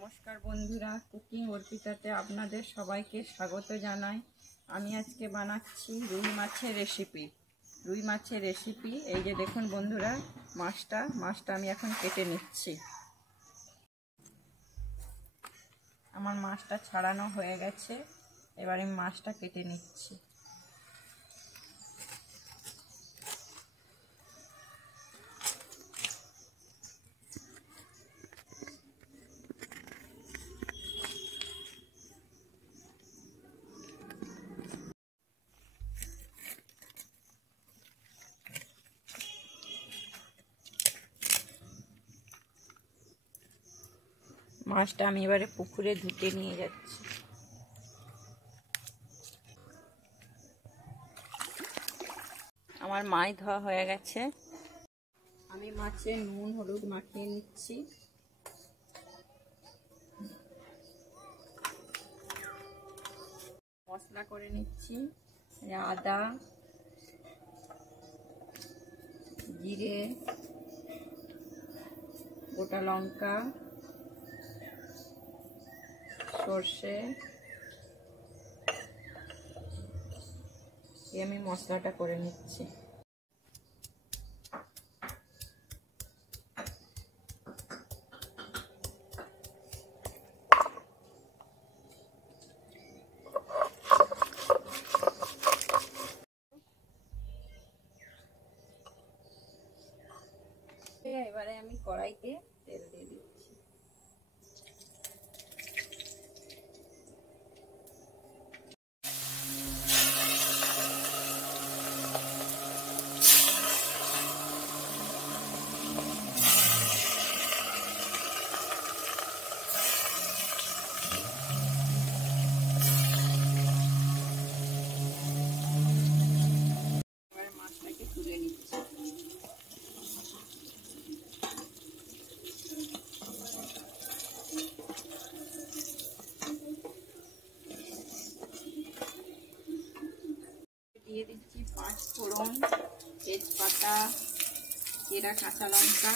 নমস্কার বন্ধুরা, কুকিং অর্পিতাতে আপনাদের সবাইকে স্বাগত জানাই। আমি আজকে বানাচ্ছি রুই মাছের রেসিপি। এই যে দেখুন বন্ধুরা, মাছটা আমি এখন কেটে নিচ্ছি। আমার মাছটা ছাড়ানো হয়ে গেছে, এবার আমি মাছটা কেটে নিচ্ছি। মাছটা আমি এবারে পুকুরে ধুতে নিয়ে যাচ্ছি। আমার মাছ ধোয়া হয়ে গেছে, আমি মাছে নুন হলুদ মাখিয়ে নিচ্ছি। মশলা করে নিচ্ছি, আদা, জিরে, গোটা লঙ্কা, সর্ষে, আমি মশলাটা করে নিচ্ছি। এবারে আমি কড়াইতে তেল দিয়ে দিচ্ছি। এবার মাছটাকে তুলে নিচ্ছি। দিয়ে দিচ্ছি 5 ফোড়ন, তেজপাতা, জিরা, কাঁচা লঙ্কা।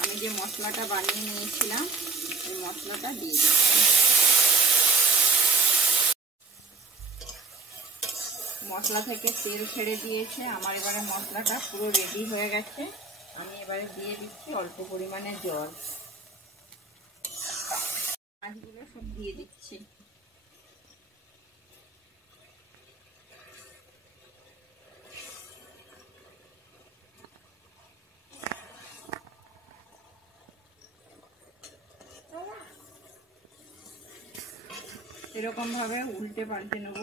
আমি যে মশলাটা বানিয়ে নিয়েছিলাম ওই মশলাটা দিয়ে দিচ্ছি। মশলা থেকে তেল ছেড়ে দিয়েছে, আমার এবারে মশলাটা পুরো রেডি হয়ে গেছে। আমি এবারে দিয়ে দিচ্ছি অল্প পরিমাণে জল। মাছগুলো সব দিয়ে দিচ্ছি। এরকম ভাবে উল্টে পাল্টে নেব।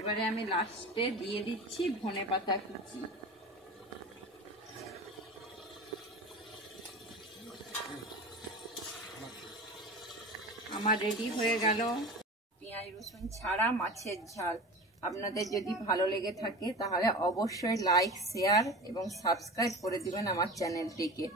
এবারে আমি লাস্টে দিয়ে দিচ্ছি ধনেপাতা কুচি। আমার রেডি হয়ে গেল পেঁয়াজ রসুন ছাড়া মাছের ঝাল। আপনাদের যদি ভালো লেগে থাকে তাহলে অবশ্যই লাইক, শেয়ার এবং সাবস্ক্রাইব করে দিবেন আমার চ্যানেলটিকে।